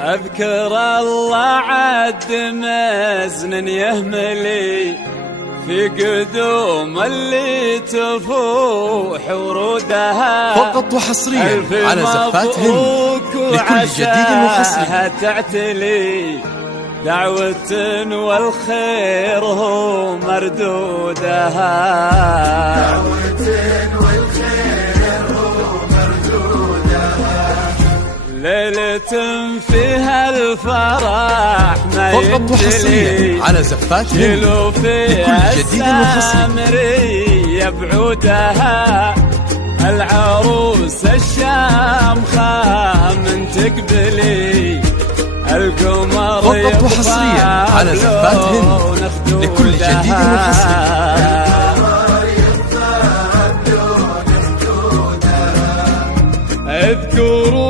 أذكر الله عد مزن يهملي في قدوم اللي تفوح ورودها، فقط وحصريا على زفات هند لكل جديد وحصري. تعتلي دعوة والخير هو مردودها، ليلة فيها الفرح ما فقط وحصريا على زفات هند لكل جديد وحصري. يبعودها العروس الشامخة من تقبلي القمر فقط وحصريا على زفات هند لكل جديد وحصري. اذكروا